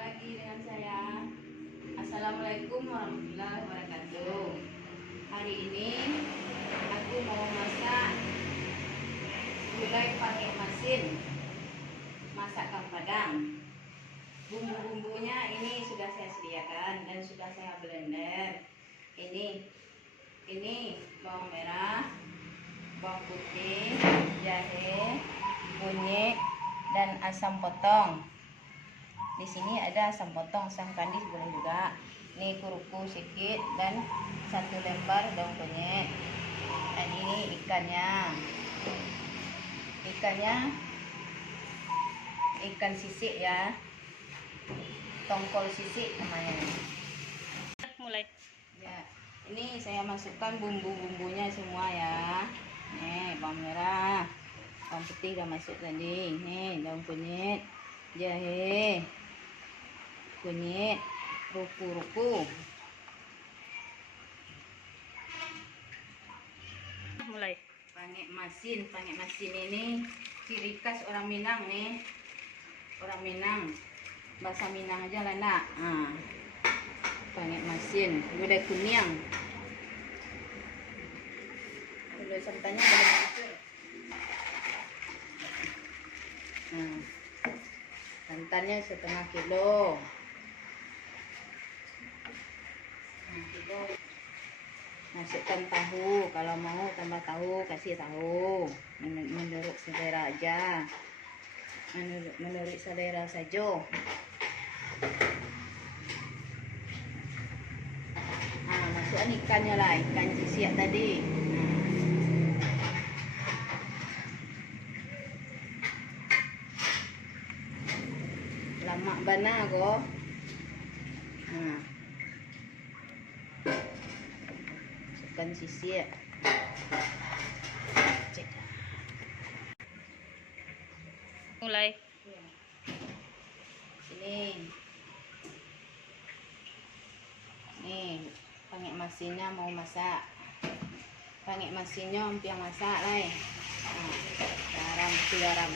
lagi dengan saya. Assalamualaikum warahmatullahi wabarakatuh. Hari ini aku mau masak gulai pakai masin, masakan Padang. Bumbu-bumbunya ini sudah saya sediakan dan sudah saya blender. Ini bawang merah, bawang putih, jahe, kunyit, dan asam potong. Di sini ada asam potong, asam kandis boleh juga. Ini kuruku sedikit dan 1 lembar daun kunyit. Dan ini ikannya. Ikan sisik ya. Tongkol sisik namanya. Mulai. Ya, ini saya masukkan bumbu-bumbunya semua ya. Nih, bawang merah, bawang putih udah masuk tadi. Nih, daun kunyit, jahe, kunyit, ruku-ruku. Mulai. Pange masin ini ciri khas orang Minang nih. Orang Minang, bahasa Minang aja lah nak. Pange masin, gulai kuning. Gulai santannya boleh masuk. Santannya 1/2 kilo. Masukkan tahu, kalau mau tambah tahu kasih tahu, menurut selera aja, menurut selera saja. Masukkan ikannya lah, ikan sisik tadi. Lama bana ko. Masukkan sisik. Mulai. Nih, pange masinnya mau masak. Pange masinnya hampir masak lah. Garam.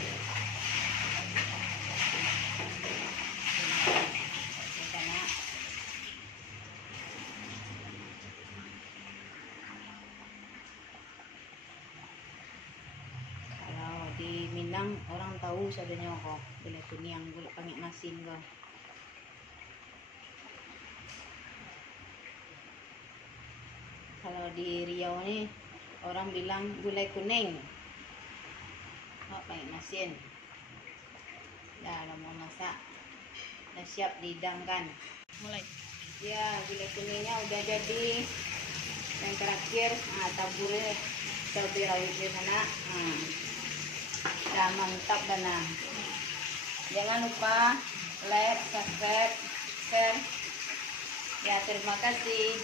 Kalau di Minang orang tahu sebenarnya kok gulai kuning, gulai pange masin kok. Kalau di Riau nih orang bilang gulai kuning. Pakai masin. Dah mau masak. Dah siap dihidangkan. Mulai. Ya, gulai kuningnya udah jadi. Yang terakhir, taburnya cabai rawit di sana. Dah mantap dana. Jangan lupa like, subscribe, share. Ya, terima kasih.